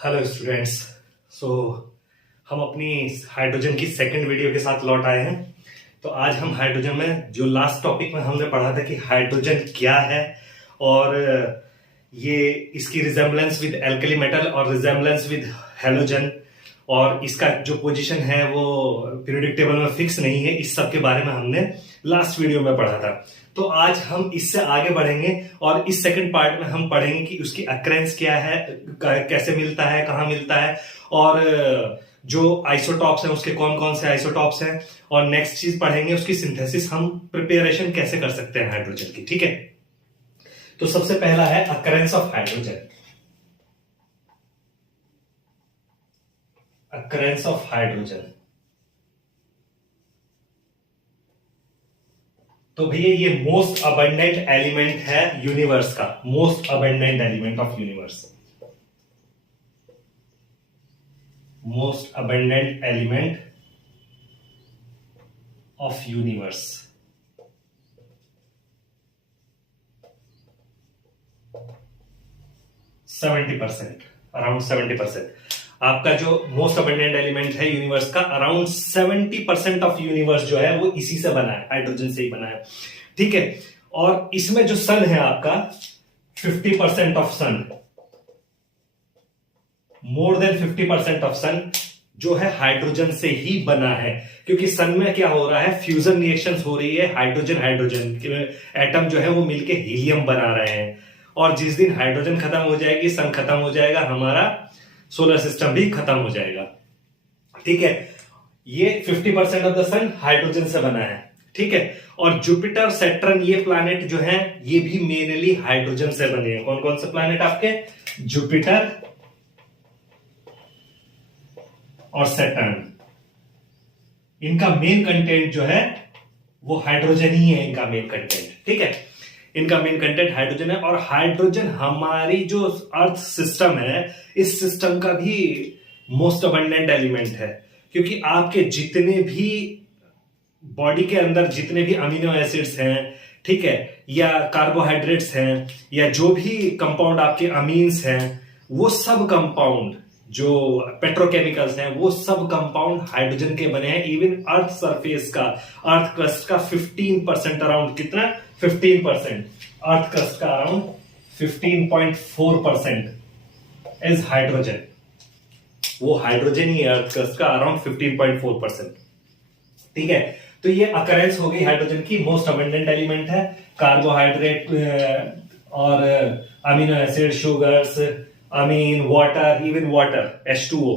Hello students. सो हम अपनी hydrogen की सेकंड वीडियो के साथ लौट आए हैं। तो आज हम हाइड्रोजन में जो लास्ट टॉपिक में हमने पढ़ा था कि हाइड्रोजन क्या है और ये इसकी रिजेम्बलेंस विद एल्कली मेटल और रिजेम्बलेंस विद हेलोजन और इसका जो पोजीशन है वो पीरियोडिक टेबल में फिक्स नहीं है, इस सब के बारे में हमने लास्ट वीडियो में पढ़ा था। तो आज हम इससे आगे बढ़ेंगे और इस सेकंड पार्ट में हम पढ़ेंगे कि उसकी अक्रेंस क्या है, कैसे मिलता है, कहाँ मिलता है और जो आइसोटॉप्स हैं उसके कौन कौन से आइसोटॉप्स हैं और नेक्स्ट चीज पढ़ेंगे उसकी सिंथेसिस, हम प्रिपरेशन कैसे कर सकते हैं हाइड्रोजन की। ठीक है, तो सबसे पहला है occurrence of hydrogen. Occurrence of hydrogen, तो भैया ये मोस्ट अबंडेंट एलिमेंट है यूनिवर्स का, most abundant element of universe, most abundant element of universe. Around 70%। आपका जो मोस्ट अबंडेंट एलिमेंट है यूनिवर्स का, अराउंड 70% ऑफ यूनिवर्स जो है वो इसी से बना है, हाइड्रोजन से ही बना है। ठीक है, और इसमें जो सन है आपका 50% of sun, more than 50% of sun जो है हाइड्रोजन से ही बना है, क्योंकि सन में क्या हो रहा है, फ्यूजन रिएक्शंस हो रही है, हाइड्रोजन हाइड्रोजन एटम जो है वो मिलके हीलियम बना रहे हैं। और जिस दिन हाइड्रोजन खत्म हो जाएगी, सन खत्म हो जाएगा, हमारा सोलर सिस्टम भी खत्म हो जाएगा। ठीक है, ये 50% ऑफ द सन हाइड्रोजन से बना है। ठीक है, और जुपिटर, सैटर्न, ये प्लैनेट जो हैं ये भी मेनली हाइड्रोजन से बने हैं। कौन कौन से प्लैनेट आपके, जुपिटर और सैटर्न, इनका मेन कंटेंट जो है वो हाइड्रोजन ही है, इनका मेन कंटेंट। ठीक है, इनका मेन कंटेंट हाइड्रोजन है और हाइड्रोजन हमारी जो अर्थ सिस्टम है, इस सिस्टम का भी मोस्ट अबंडेंट एलिमेंट है, क्योंकि आपके जितने भी बॉडी के अंदर जितने भी अमीनो एसिड्स हैं, ठीक है, या कार्बोहाइड्रेट्स हैं, या जो भी कंपाउंड आपके अमीन्स हैं, वो सब कंपाउंड जो पेट्रोकेमिकल्स हैं वो सब कंपाउंड हाइड्रोजन के बने हैं। इवन अर्थ सरफेस का, अर्थ क्रस्ट का 15% अराउंड, कितना 15%, अर्थ क्रस्ट का अराउंड 15.4% इज हाइड्रोजन, वो हाइड्रोजन ही है अर्थ क्रस्ट का अराउंड 15.4%। ठीक है, तो ये अकरेंस हो गई हाइड्रोजन की, मोस्ट अबंडेंट एलिमेंट है। कार्बोहाइड्रेट और अमीनो एसिड, शुगर्स, अमीन, वाटर, इवन वाटर H2O,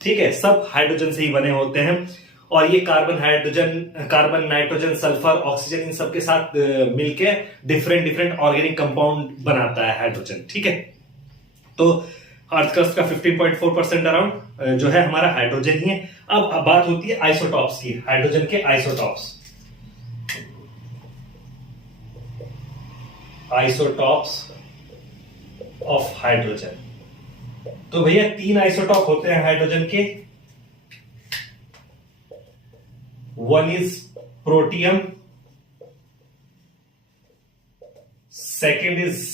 ठीक है, सब हाइड्रोजन से ही बने होते हैं। और ये carbon, hydrogen, carbon, nitrogen, sulphur, oxygen, इन सब के साथ मिलके डिफरेंट डिफरेंट ऑर्गेनिक कंपाउंड बनाता है हाइड्रोजन। ठीक है, तो अर्थ क्रस्ट का 15.4% अराउंड जो है हमारा हाइड्रोजन ही है। अब बात होती है आइसोटॉप्स की, हाइड्रोजन के आइसोटॉप्स। आइसोटॉप्स ऑफ हाइड्रोजन, तो भैया 3 आइसोटॉप होते हैं हाइड्रोजन के। One is protium, second is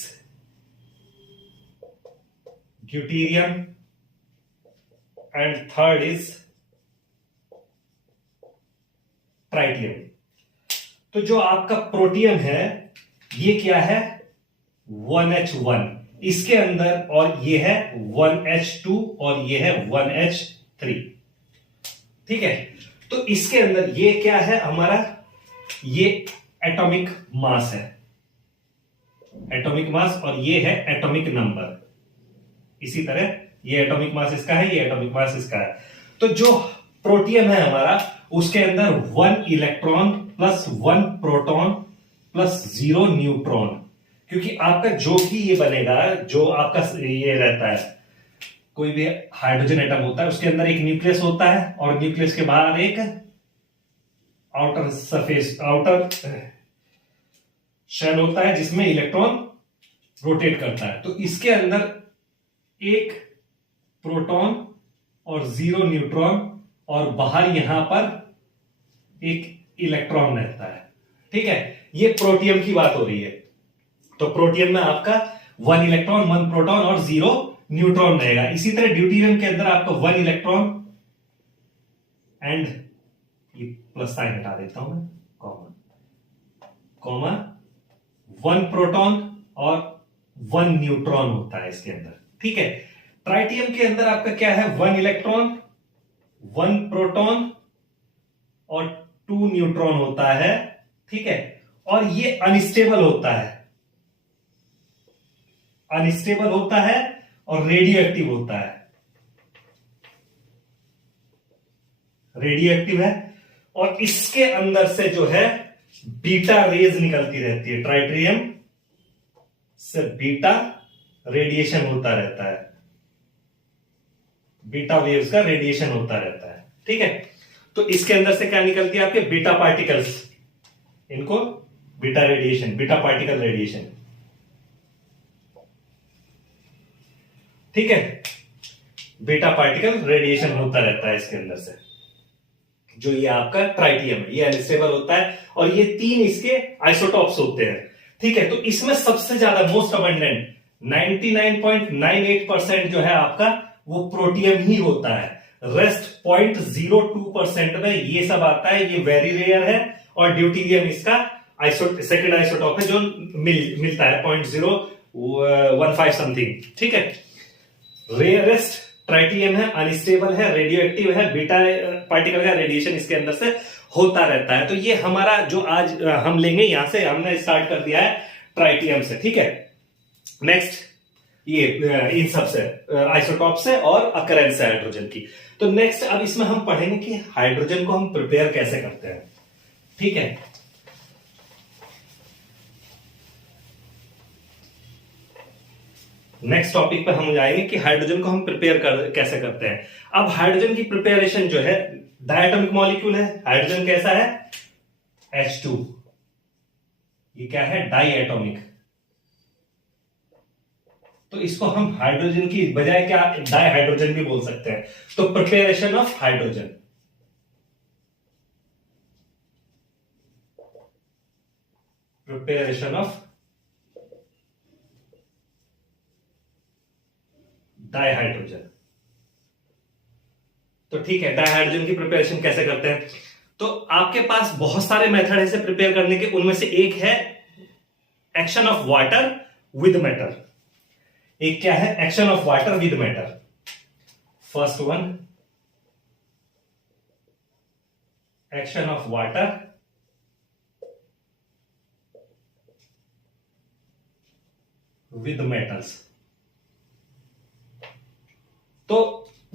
deuterium and third is tritium. तो जो आपका प्रोटियम है ये क्या है, 1H1 इसके अंदर, और ये है 1H2 और ये है 1H3। ठीक है, तो इसके अंदर ये क्या है हमारा, ये एटॉमिक मास है, एटॉमिक मास, और ये है एटॉमिक नंबर। इसी तरह ये एटॉमिक मास इसका है, ये एटॉमिक मास इसका है। तो जो प्रोटियम है हमारा, उसके अंदर 1 electron plus 1 proton plus 0 neutron, क्योंकि आपका जो भी ये बनेगा, जो आपका ये रहता है, कोई भी हाइड्रोजन एटम होता है उसके अंदर एक न्यूक्लियस होता है और न्यूक्लियस के बाहर एक आउटर सरफेस, आउटर शेल होता है जिसमें इलेक्ट्रॉन रोटेट करता है। तो इसके अंदर एक प्रोटॉन और 0 न्यूट्रॉन और बाहर यहां पर एक इलेक्ट्रॉन रहता है। ठीक है, ये प्रोटियम की बात हो रही है। तो प्रोटियम में आपका 1 इलेक्ट्रॉन, 1 प्रोटॉन और 0 न्यूट्रॉन रहेगा। इसी तरह ड्यूटेरियम के अंदर आपका 1 इलेक्ट्रॉन एंड ये प्लस साइन हटा देता हूं मैं, कॉमा 1 प्रोटॉन और 1 न्यूट्रॉन होता है इसके अंदर, ठीक है। ट्राइटियम के अंदर आपका क्या है, 1 इलेक्ट्रॉन 1 प्रोटॉन और 2 न्यूट्रॉन होता है, ठीक है। और ये अनस्टेबल होता है, अनस्टेबल होता है और रेडियो एक्टिव होता है, रेडियो एक्टिव है। और इसके अंदर से जो है बीटा रेज निकलती रहती है, ट्राइटियम से बीटा रेडिएशन होता रहता है, बीटा वेव्स का रेडिएशन होता रहता है, ठीक है। तो इसके अंदर से क्या निकलती है, आपके बीटा पार्टिकल्स, इनको beta radiation, beta particle radiation, ठीक है। बीटा पार्टिकल रेडिएशन होता रहता है इसके अंदर से। जो ये आपका ट्राइटियम है, ये अनस्टेबल होता है और ये 3 इसके आइसोटॉप्स होते हैं, ठीक है। तो इसमें सबसे ज्यादा मोस्ट अबंडेंट 99.98% जो है आपका वो प्रोटियम ही होता है। रेस्ट 0.02% में ये सब आता है, ये वेरी रेयर है। और ड्यूटेरियम इसका सेकंड आइसोटॉप है जो मिलता है 0.015 समथिंग, ठीक है। रेयरेस्ट ट्राइटियम है, अनस्टेबल है, रेडियो एक्टिव है, बीटा पार्टिकल का रेडिएशन इसके अंदर से होता रहता है। तो ये हमारा जो आज हम लेंगे, यहां से हमने स्टार्ट कर दिया है ट्राइटियम से, ठीक है। नेक्स्ट ये इन सब से आइसोटॉप से और अकरेंस से हाइड्रोजन की। तो नेक्स्ट अब इसमें हम पढ़ेंगे कि हाइड्रोजन को हम प्रिपेयर कैसे करते हैं, ठीक है। नेक्स्ट टॉपिक पर हम जाएंगे कि हाइड्रोजन को हम कैसे करते हैं। अब हाइड्रोजन की प्रिपरेशन जो है, डायटोमिक मॉलिक्यूल है, हाइड्रोजन कैसा है, H2, ये क्या है, डाई एटॉमिक। तो इसको हम हाइड्रोजन की बजाय क्या डाई हाइड्रोजन भी बोल सकते हैं। तो preparation of hydrogen, preparation of di hydrogen. तो ठीक है, डाई हाइड्रोजन की प्रिपरेशन कैसे करते हैं। तो आपके पास बहुत सारे मेथड है इसे प्रिपेयर करने के, उनमें से एक है action of water with metal. एक क्या है, action of water with metal. First one, action of water with metals. तो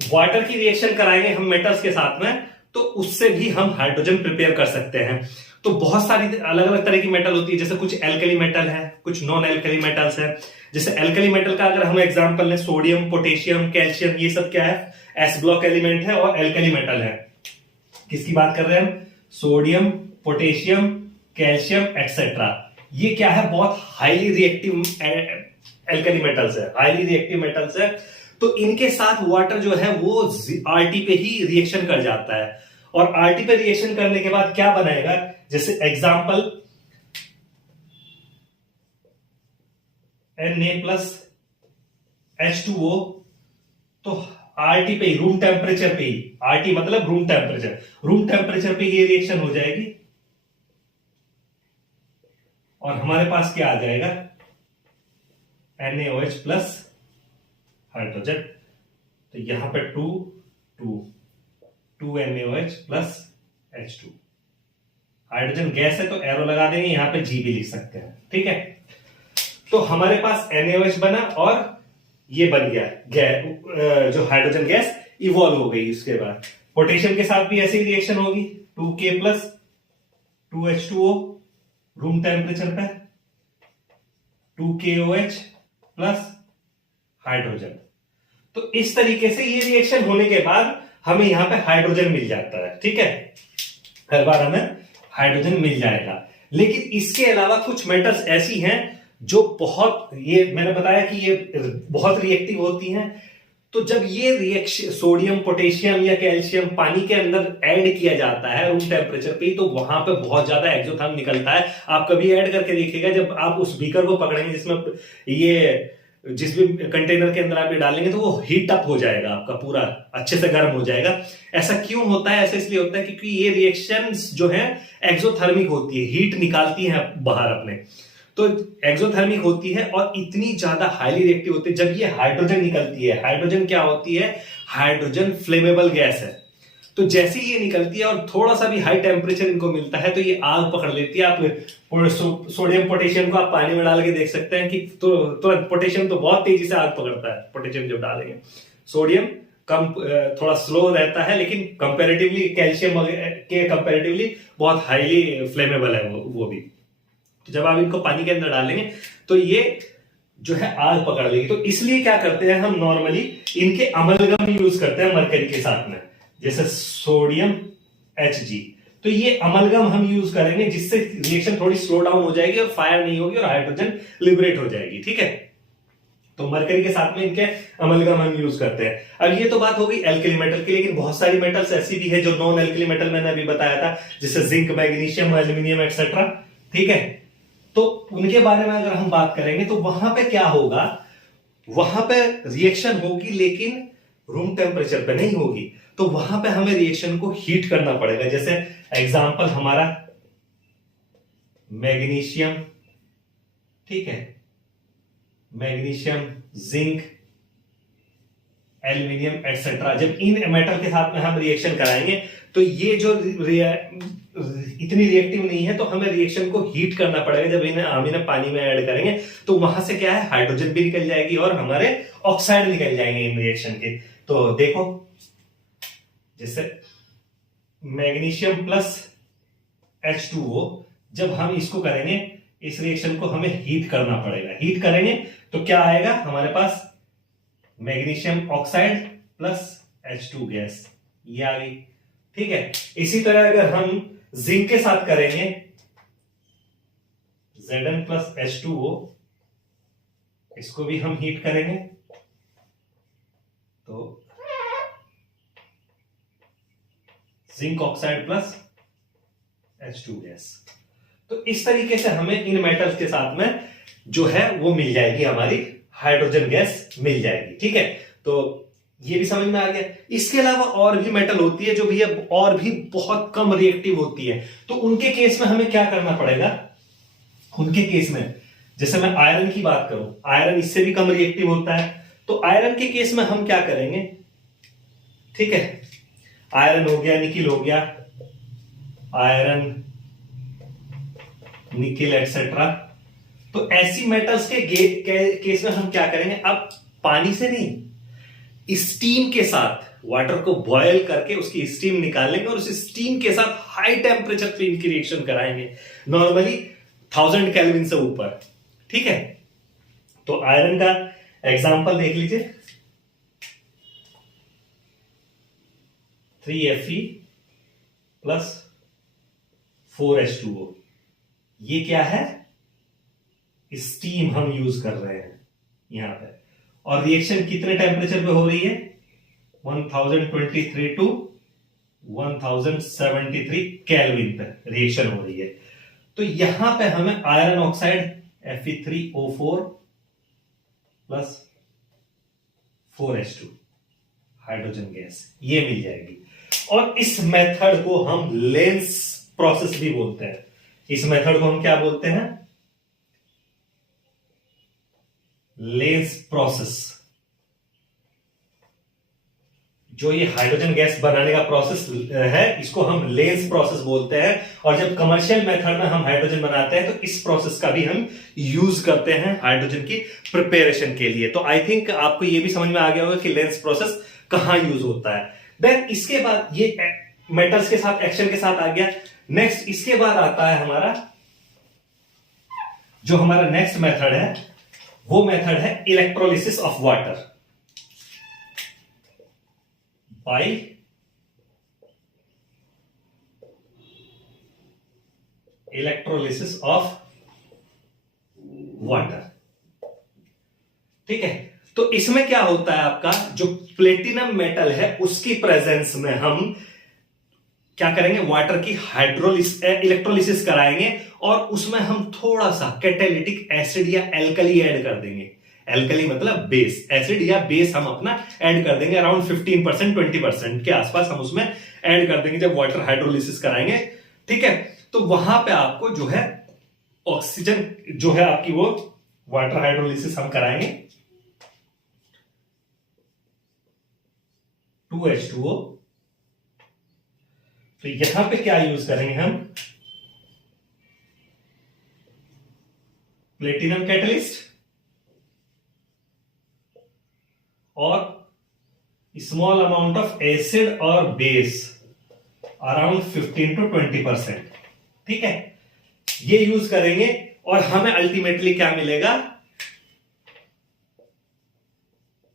वाटर की रिएक्शन कराएंगे हम मेटल्स के साथ में, तो उससे भी हम हाइड्रोजन प्रिपेयर कर सकते हैं। तो बहुत सारी अलग अलग तरह की मेटल होती है, जैसे कुछ एल्कली मेटल है, कुछ नॉन एल्कली मेटल्स है। जैसे एल्कली मेटल का अगर हम एग्जांपल लें, सोडियम, पोटेशियम, कैल्शियम, ये सब क्या है, एस ब्लॉक एलिमेंट है और एल्कली मेटल है। किसकी बात कर रहे हैं हम, सोडियम, पोटेशियम, कैल्शियम एक्सेट्रा। ये क्या है, बहुत हाईली रिएक्टिव एल्कली मेटल्स है, हाईली रिएक्टिव मेटल्स है। तो इनके साथ वाटर जो है वो आरटी पे ही रिएक्शन कर जाता है, और आरटी पे रिएक्शन करने के बाद क्या बनाएगा, जैसे एग्जांपल Na+H2O, तो आरटी पे ही, रूम टेम्परेचर पे ही, आरटी मतलब रूम टेम्परेचर, रूम टेम्परेचर पे ये रिएक्शन हो जाएगी और हमारे पास क्या आ जाएगा, NaOH प्लस हाइड्रोजन। तो यहां पे 2 NaOH plus H2। Hydrogen gas है तो एरो लगा देंगे, यहां पे G भी लिख सकते हैं, ठीक है। तो हमारे पास NaOH बना और ये बन गया जो हाइड्रोजन गैस इवॉल्व हो गई। उसके बाद पोटेशियम के साथ भी ऐसी रिएक्शन होगी, 2K plus 2H2O room temperature पे, 2KOH प्लस हाइड्रोजन। तो इस तरीके से ये रिएक्शन होने के बाद हमें यहां पे हाइड्रोजन मिल जाता है, ठीक है। हर बार हमें हाइड्रोजन मिल जाएगा। लेकिन इसके अलावा कुछ मेटल्स ऐसी हैं जो बहुत, ये मैंने बताया कि ये बहुत रिएक्टिव होती हैं। तो जब ये रिएक्शन सोडियम, पोटेशियम या कैल्शियम पानी के अंदर ऐड किया जाता है रूम टेम्परेचर पे, तो वहां पे बहुत ज्यादा एक्सोथर्म निकलता है। आप कभी ऐड करके देखिएगा, जब आप उस बीकर को पकड़ेंगे जिसमें ये जिस भी कंटेनर के अंदर आप ये डालेंगे तो वो हीट अप हो जाएगा, आपका पूरा अच्छे से गर्म हो जाएगा। ऐसा क्यों होता है? ऐसा इसलिए होता है क्योंकि ये रिएक्शंस जो है एक्सोथर्मिक होती है, हीट निकालती है बाहर अपने, तो एक्सोथर्मिक होती है और इतनी ज्यादा हाईली रिएक्टिव होती है। जब ये हाइड्रोजन निकलती है, हाइड्रोजन क्या होती है? हाइड्रोजन फ्लेमेबल गैस है। तो जैसे ही ये निकलती है और थोड़ा सा भी हाई टेम्परेचर इनको मिलता है तो ये आग पकड़ लेती है। आप सोडियम पोटेशियम को आप पानी में डाल के देख सकते हैं कि तुरंत पोटेशियम तो बहुत तेजी से आग पकड़ता है, पोटेशियम जब डालेंगे। सोडियम कम थोड़ा स्लो रहता है, लेकिन कंपैरेटिवली कैल्शियम के कंपैरेटिवली बहुत हाईली फ्लेमेबल है वो भी। तो जब आप इनको पानी के अंदर डालेंगे तो ये जो है आग पकड़ लेगी। तो इसलिए क्या करते हैं हम नॉर्मली इनके अमलगम यूज करते हैं मरकरी के साथ में, जैसे सोडियम Hg। तो ये अमलगम हम यूज करेंगे जिससे रिएक्शन थोड़ी स्लो डाउन हो जाएगी और फायर नहीं होगी और हाइड्रोजन लिबरेट हो जाएगी। ठीक है, तो मरकरी के साथ में इनके अमलगम हम यूज करते हैं। अब ये तो बात हो गई एल्कली मेटल की, लेकिन बहुत सारी मेटल्स ऐसी भी है जो नॉन एल्कली मेटल मैंने अभी बताया था, जैसे जिंक, मैग्नीशियम, एल्यूमिनियम एक्सेट्रा। ठीक है, तो उनके बारे में अगर हम बात करेंगे तो वहां पे क्या होगा, वहां पे रिएक्शन होगी लेकिन रूम टेम्परेचर पे नहीं होगी। तो वहां पे हमें रिएक्शन को हीट करना पड़ेगा। जैसे एग्जांपल हमारा मैग्नीशियम, ठीक है, मैग्नीशियम, जिंक, एल्यूमिनियम एक्सेट्रा, जब इन मेटल के साथ में हम रिएक्शन कराएंगे तो ये जो इतनी रिएक्टिव नहीं है, तो हमें रिएक्शन को हीट करना पड़ेगा। जब हम इन्हें पानी में ऐड करेंगे तो वहां से क्या है, हाइड्रोजन भी निकल जाएगी और हमारे ऑक्साइड निकल जाएंगे इन रिएक्शन के। तो देखो, जैसे मैग्नीशियम प्लस H2O, जब हम इसको करेंगे, इस रिएक्शन को हमें हीट करना पड़ेगा। हीट करेंगे तो क्या आएगा हमारे पास, magnesium oxide plus H2 gas, ये आ गई। ठीक है, इसी तरह अगर हम जिंक के साथ करेंगे, Zn प्लस H2O, इसको भी हम हीट करेंगे तो zinc oxide plus H2 gas. तो इस तरीके से हमें इन मेटल्स के साथ में जो है वो मिल जाएगी, हमारी हाइड्रोजन गैस मिल जाएगी। ठीक है, तो ये भी समझ में आ गया। इसके अलावा और भी मेटल होती है जो भी है और भी बहुत कम रिएक्टिव होती है, तो उनके केस में हमें क्या करना पड़ेगा। उनके केस में जैसे मैं आयरन की बात करूं, आयरन इससे भी कम रिएक्टिव होता है, तो आयरन के केस में हम क्या करेंगे। ठीक है, आयरन हो गया, निकिल हो गया, आयरन, निकिल एक्सेट्रा। तो ऐसी मेटल्स के केस में हम क्या करेंगे, अब पानी से नहीं, स्टीम के साथ, वाटर को बॉयल करके उसकी स्टीम निकालेंगे और उस स्टीम के साथ हाई टेम्परेचर पे इनकी रिएक्शन कराएंगे, नॉर्मली 1000 केल्विन से ऊपर। ठीक है, तो आयरन का एग्जांपल देख लीजिए, 3Fe प्लस 4H2O, ये क्या है, स्टीम हम यूज कर रहे हैं यहां पे, और रिएक्शन कितने टेम्परेचर पे हो रही है, 1023 टू 1073 केल्विन पे रिएक्शन हो रही है। तो यहां पे हमें iron oxide Fe3O4 plus 4H2 hydrogen gas, ये मिल जाएगी। और इस मेथड को हम लेंस प्रोसेस भी बोलते हैं। इस मेथड को हम क्या बोलते हैं, लेंस प्रोसेस। जो ये हाइड्रोजन गैस बनाने का प्रोसेस है, इसको हम लेंस प्रोसेस बोलते हैं। और जब कमर्शियल मेथड में हम हाइड्रोजन बनाते हैं तो इस प्रोसेस का भी हम यूज करते हैं हाइड्रोजन की प्रिपरेशन के लिए। तो आई थिंक आपको ये भी समझ में आ गया होगा कि लेंस प्रोसेस कहां यूज होता है। देन इसके बाद ये मेटल्स के साथ एक्शन के साथ आ गया। नेक्स्ट इसके बाद आता है हमारा जो हमारा नेक्स्ट मेथड है, वो मेथड है electrolysis of water bye electrolysis of water. ठीक है, तो इसमें क्या होता है, आपका जो प्लेटिनम मेटल है उसकी प्रेजेंस में हम क्या करेंगे, वाटर की इलेक्ट्रोलिसिस कराएंगे और उसमें हम थोड़ा सा कैटालिटिक एसिड या एल्कली ऐड कर देंगे। एल्कली मतलब बेस, एसिड या बेस हम अपना ऐड कर देंगे अराउंड 15% 20% के आसपास हम उसमें ऐड कर देंगे जब वाटर हाइड्रोलिसिस कराएंगे। ठीक है, तो वहां पे आपको जो है ऑक्सीजन जो है आपकी वो वाटर हाइड्रोलिसिस हम कराएंगे 2H2O। तो यहां पे क्या यूज करेंगे हम, प्लेटिनम कैटलिस्ट और स्मॉल अमाउंट ऑफ एसिड और बेस अराउंड 15 to 20%। ठीक है, ये यूज करेंगे और हमें अल्टीमेटली क्या मिलेगा,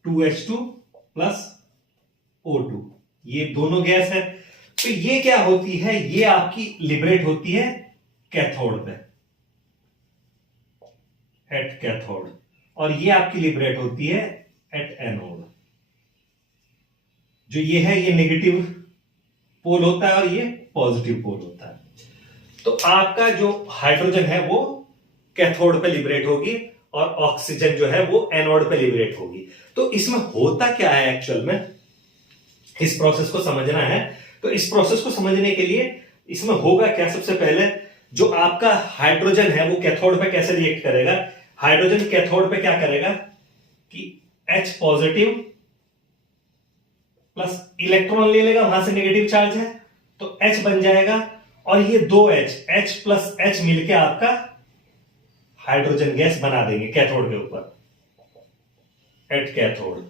2H2 प्लस O2, ये दोनों गैस है। तो ये क्या होती है, ये आपकी लिबरेट होती है कैथोड पे, एट कैथोड, और ये आपकी लिबरेट होती है एट एनोड। जो ये है ये नेगेटिव पोल होता है और ये पॉजिटिव पोल होता है। तो आपका जो हाइड्रोजन है वो कैथोड पे लिबरेट होगी और ऑक्सीजन जो है वो एनोड पे लिबरेट होगी। तो इसमें होता क्या है एक्चुअल में, इस प्रोसेस को समझना है। तो इस प्रोसेस को समझने के लिए इसमें होगा क्या, सबसे पहले जो आपका हाइड्रोजन है वो कैथोड पे कैसे रिएक्ट करेगा, हाइड्रोजन कैथोड पे क्या करेगा कि H पॉजिटिव प्लस इलेक्ट्रॉन ले लेगा, वहां से नेगेटिव चार्ज है तो H बन जाएगा, और ये दो H प्लस H मिलके आपका हाइड्रोजन गैस बना देंगे कैथोड के ऊपर, एट कैथोड।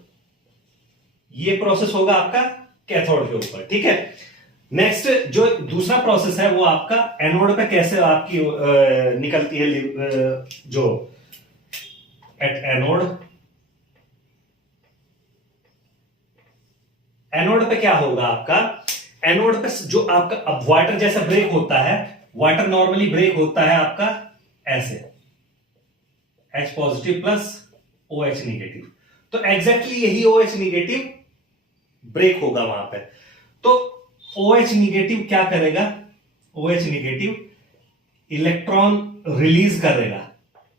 ये प्रोसेस होगा आपका कैथोड के ऊपर। ठीक है, नेक्स्ट जो दूसरा प्रोसेस है वो आपका एनोड पे कैसे आपकी निकलती है, जो एट एनोड, एनोड पे क्या होगा आपका, एनोड पे जो आपका अब वाटर जैसा ब्रेक होता है, वाटर नॉर्मली ब्रेक होता है आपका ऐसे, H positive plus OH negative. तो एग्जैक्टली यही OH निगेटिव ब्रेक होगा वहां पे। तो OH निगेटिव क्या करेगा, OH निगेटिव इलेक्ट्रॉन रिलीज करेगा,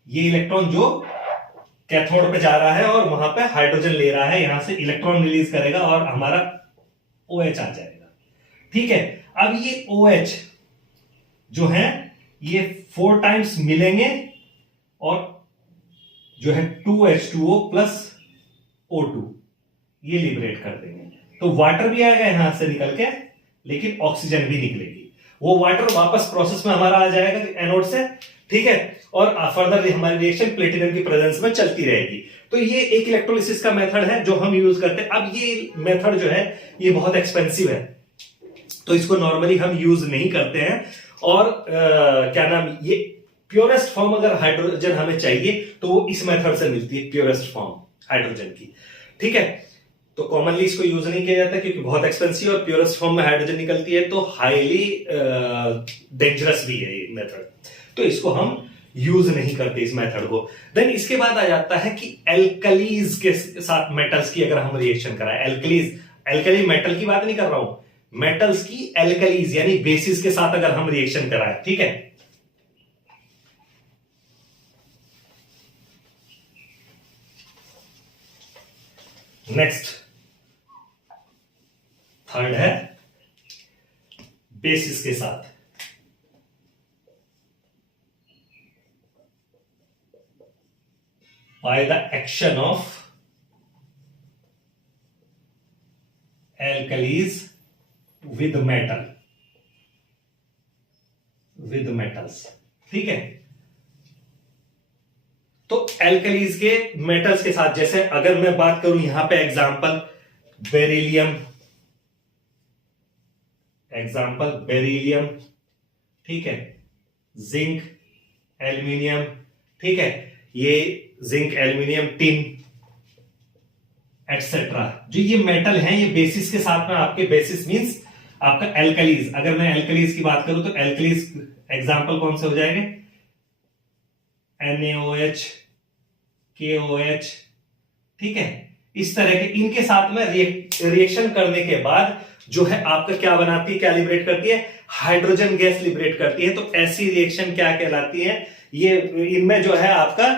ये इलेक्ट्रॉन जो कैथोड पे जा रहा है और वहां पे हाइड्रोजन ले रहा है, यहां से इलेक्ट्रॉन रिलीज करेगा और हमारा OH आ जाएगा। ठीक है, अब ये OH जो है ये 4 टाइम्स मिलेंगे और जो है 2H2O प्लस O2 ये लिबरेट कर देंगे। तो वाटर भी आएगा यहां से निकल के, लेकिन ऑक्सीजन भी निकलेगी, वो वाटर वापस प्रोसेस में हमारा आ जाएगा एनोड से। ठीक है, और फर्दर हमारी रिएक्शन प्लेटिनम की प्रेजेंस में चलती रहेगी। तो ये एक इलेक्ट्रोलिसिस का मेथड है जो हम यूज करते हैं। अब ये मेथड जो है ये बहुत एक्सपेंसिव है, तो इसको नॉर्मली हम यूज नहीं करते हैं। और क्या नाम, ये प्योरेस्ट फॉर्म अगर हाइड्रोजन हमें चाहिए तो वो इस मेथड से मिलती है, प्योरेस्ट फॉर्म हाइड्रोजन की। ठीक है, तो कॉमनली इसको यूज नहीं किया जाता क्योंकि बहुत एक्सपेंसिव, और प्योरेस्ट फॉर्म में हाइड्रोजन निकलती है तो हाईली डेंजरस भी है ये मेथड, तो इसको हम यूज नहीं करते इस मेथड को। देन इसके बाद आ जाता है कि एल्कलीज के साथ मेटल्स की अगर हम रिएक्शन कराएं, एल्कलीज, एल्कली मेटल की बात नहीं कर रहा हूं, मेटल्स की एल्कलीज यानी बेसिस के साथ अगर हम रिएक्शन कराएं। ठीक है, नेक्स्ट थर्ड है बेसिस के साथ। By the action of alkalis with metal, with metals। ठीक है, तो एल्कलीज के मेटल्स के साथ, जैसे अगर मैं बात करूं यहां पे एग्जांपल बेरिलियम, एग्जांपल बेरिलियम, ठीक है, जिंक, एल्यूमिनियम, ठीक है, ये जिंक, एल्यूमिनियम, टिन एटसेट्रा, जो ये मेटल हैं ये बेसिस के साथ में, आपके बेसिस मींस आपका एल्कलीज। अगर मैं एल्कलीज की बात करूं तो एल्कलीज एग्जांपल कौन से हो जाएंगे, NaOH, KOH, ठीक है, इस तरह के इनके साथ में रिएक्शन करने के बाद जो है आपका क्या बनाती है, क्या लिबरेट करती है, हाइड्रोजन गैस लिबरेट करती है। तो ऐसी रिएक्शन क्या कहलाती है, ये इनमें जो है आपका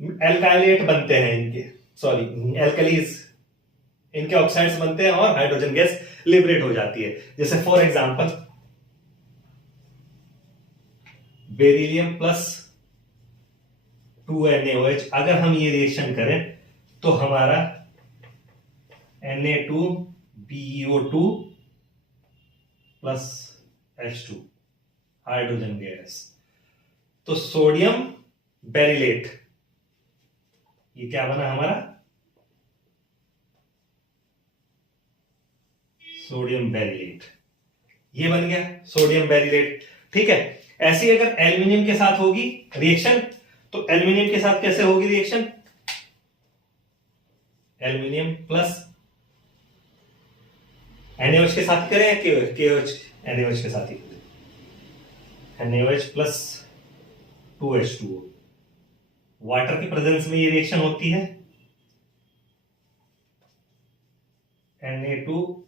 एल्काइलेट बनते हैं इनके, सॉरी एल्कलीज, इनके ऑक्साइड्स बनते हैं और हाइड्रोजन गैस लिबरेट हो जाती है। जैसे for example beryllium plus 2NaOH, अगर हम ये रिएक्शन करें तो हमारा Na2BeO2 plus H2 hydrogen gas. तो सोडियम बेरिलेट, ये क्या बना हमारा, सोडियम बेरिलेट, ये बन गया सोडियम बेरिलेट। ठीक है, ऐसी अगर एल्यूमिनियम के साथ होगी रिएक्शन, तो एल्यूमिनियम के साथ कैसे होगी रिएक्शन, एल्यूमिनियम प्लस NaOH के साथ करें या KOH, NaOH के साथ ही करें, NaOH प्लस 2H2O। वाटर की प्रेजेंस में ये रिएक्शन होती है, Na2AlO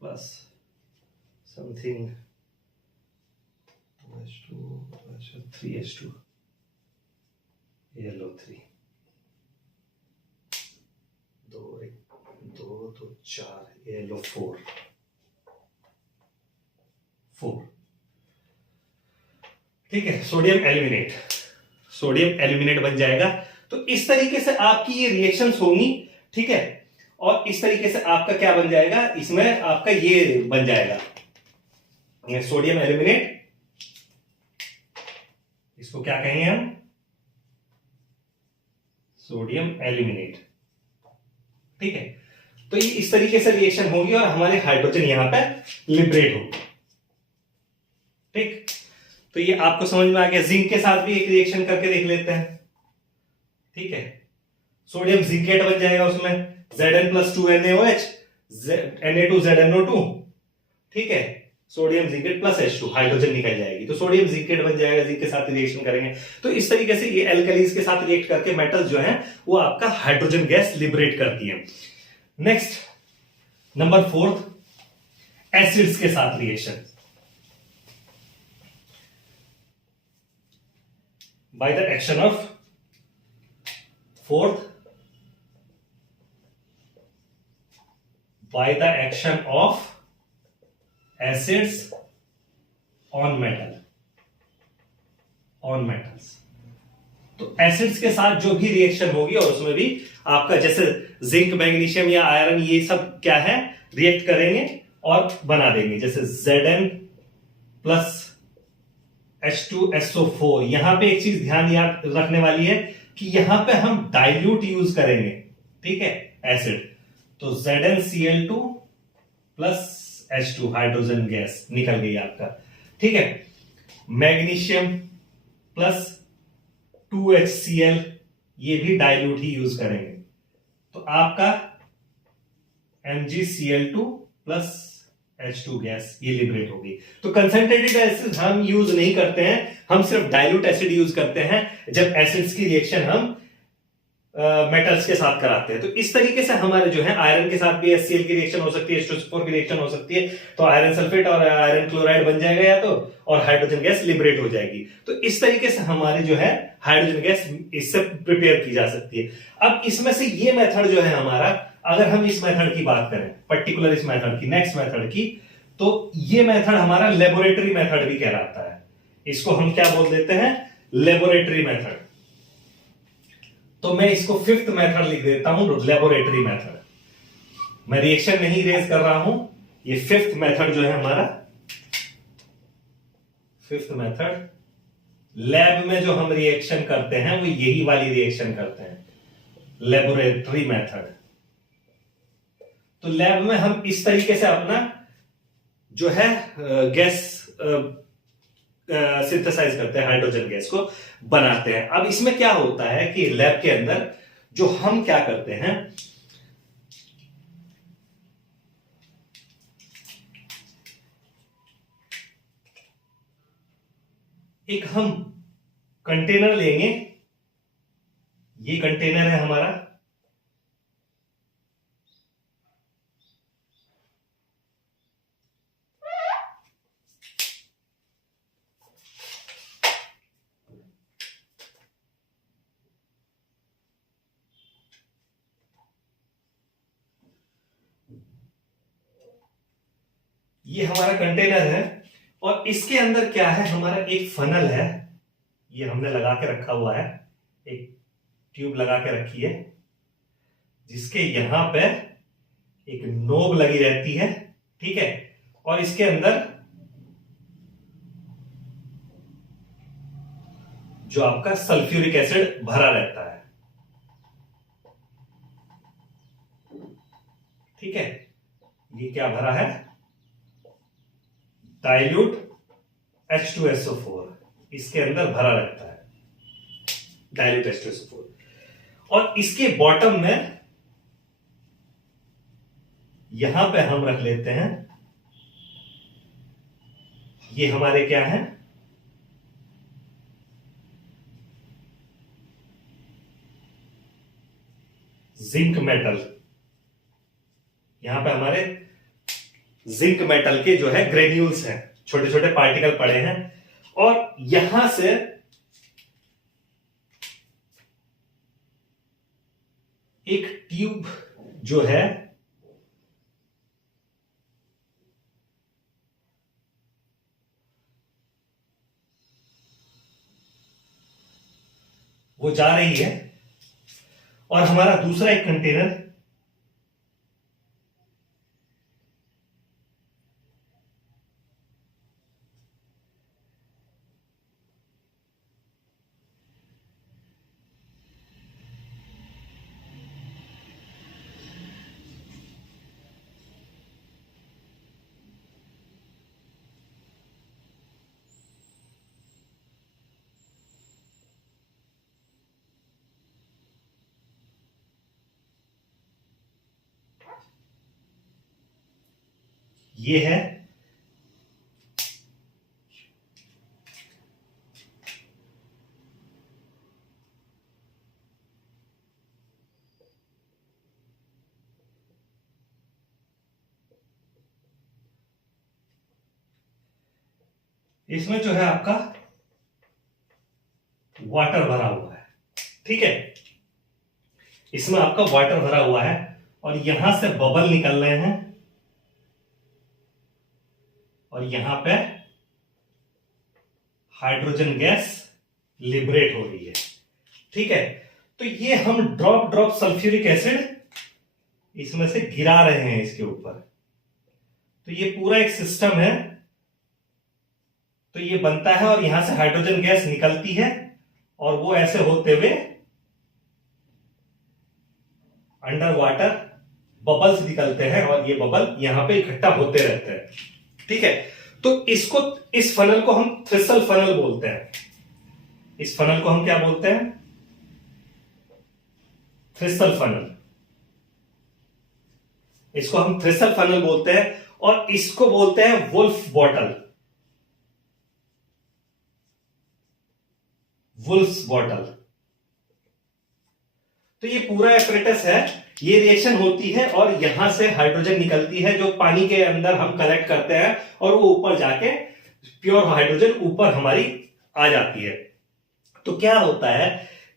plus something 3H2 AlO3, 2 2 4 AlO4 4। ठीक है, सोडियम एल्यूमिनेट, सोडियम एल्यूमिनेट बन जाएगा। तो इस तरीके से आपकी ये रिएक्शंस होंगी। ठीक है, और इस तरीके से आपका क्या बन जाएगा, इसमें आपका ये बन जाएगा, ये सोडियम एल्यूमिनेट, इसको क्या कहेंगे हम, सोडियम एल्यूमिनेट। ठीक है, तो ये इस तरीके से रिएक्शन होगी और हमारे हाइड्रोजन यहां पे लिबरेट होगी। ठीक, तो ये आपको समझ में आ गया। जिंक के साथ भी एक रिएक्शन करके देख लेते हैं। ठीक है, सोडियम जिंकेट बन जाएगा, उसमें Zn प्लस 2NaOH, Na2ZnO2। ठीक है, sodium zincate plus H2, hydrogen निकल जाएगी, तो सोडियम जिंकेट बन जाएगा। जिंक के साथ रिएक्शन करेंगे तो इस तरीके से ये एल्कलीज के साथ रिएक्ट करके मेटल्स जो है वो आपका हाइड्रोजन गैस लिबरेट करती है। नेक्स्ट नंबर 4, एसिड्स के साथ reaction. by the action of fourth, by the action of acids on metal, on metals। तो एसिड्स के साथ जो भी रिएक्शन होगी और उसमें भी आपका जैसे जिंक, मैग्नीशियम या आयरन, ये सब क्या है, रिएक्ट करेंगे और बना देंगे। जैसे Zn प्लस H2SO4। यहां पे एक चीज ध्यान याद रखने वाली है कि यहां पे हम डाइल्यूट यूज करेंगे। ठीक है, एसिड, तो ZnCl2 plus H2 hydrogen gas निकल गई आपका। ठीक है, मैग्नीशियम प्लस 2HCl, ये भी डाइल्यूट ही यूज करेंगे, तो आपका MgCl2 प्लस H2 गैस ये लिबरेट होगी। तो कंसंट्रेटेड एसिड हम यूज नहीं करते हैं, हम सिर्फ डाइल्यूट एसिड यूज करते हैं जब एसिड्स की रिएक्शन हम मेटल्स के साथ कराते हैं। तो इस तरीके से हमारे जो है आयरन के साथ भी HCl की रिएक्शन हो सकती है, H2SO4 की रिएक्शन हो सकती है, तो आयरन सल्फेट और आयरन क्लोराइड बन जाएगा या तो, और हाइड्रोजन गैस लिबरेट हो जाएगी। तो इस तरीके से हमारे जो है हाइड्रोजन गैस इससे प्रिपेयर की जा सकती है। अब इसमें से ये मेथड जो है हमारा, अगर हम इस मेथड की बात करें, पर्टिकुलर इस मेथड की, नेक्स्ट मेथड की, तो ये मेथड हमारा लेबोरेटरी मेथड भी कहलाता है। इसको हम क्या बोल देते हैं, लेबोरेटरी मेथड। तो मैं इसको 5th मेथड लिख देता हूं, लेबोरेटरी मेथड। मैं रिएक्शन नहीं रेज कर रहा हूं, ये 5th मेथड जो है हमारा, 5th मेथड, लैब में जो हम रिएक्शन करते हैं वो यही वाली रिएक्शन करते हैं, लेबोरेटरी मेथड। तो लैब में हम इस तरीके से अपना जो है गैस सिंथेसाइज करते हैं, हाइड्रोजन गैस को बनाते हैं। अब इसमें क्या होता है कि लैब के अंदर जो हम क्या करते हैं, एक हम कंटेनर लेंगे, ये कंटेनर है हमारा, ये हमारा कंटेनर है और इसके अंदर क्या है, हमारा एक फनल है, ये हमने लगा के रखा हुआ है, एक ट्यूब लगा के रखी है जिसके यहां पे एक नोब लगी रहती है, ठीक है। और इसके अंदर जो आपका सल्फ्यूरिक एसिड भरा रहता है, ठीक है। ये क्या भरा है, डाइल्यूट H2SO4 इसके अंदर भरा रहता है, डाइल्यूट H2SO4। और इसके बॉटम में यहां पे हम रख लेते हैं, ये हमारे क्या है, जिंक मेटल। यहां पे हमारे जिंक मेटल के जो है ग्रेन्यूल्स हैं, छोटे छोटे पार्टिकल पड़े हैं। और यहां से एक ट्यूब जो है वो जा रही है, और हमारा दूसरा एक कंटेनर ये है। इसमें जो है आपका वाटर भरा हुआ है, ठीक है। इसमें आपका वाटर भरा हुआ है और यहां से बबल निकल रहे हैं और यहां पे हाइड्रोजन गैस लिबरेट हो रही है, ठीक है। तो ये हम ड्रॉप ड्रॉप सल्फ्यूरिक एसिड इसमें से गिरा रहे हैं इसके ऊपर। तो ये पूरा एक सिस्टम है। तो ये बनता है और यहां से हाइड्रोजन गैस निकलती है और वो ऐसे होते हुए अंडर वाटर बबल्स निकलते हैं और ये बबल यहां पे इकट्ठा होते रहते हैं, ठीक है। तो इसको, इस फनल को हम थ्रिसल फनल बोलते हैं। इस फनल को हम क्या बोलते हैं, थ्रिसल फनल। इसको हम थ्रिसल फनल बोलते हैं और इसको बोलते हैं वुल्फ बॉटल। Wolf bottle. तो ये पूरा एपरेटस है, ये रिएक्शन होती है और यहां से हाइड्रोजन निकलती है जो पानी के अंदर हम कलेक्ट करते हैं और वो ऊपर जाके प्योर हाइड्रोजन ऊपर हमारी आ जाती है। तो क्या होता है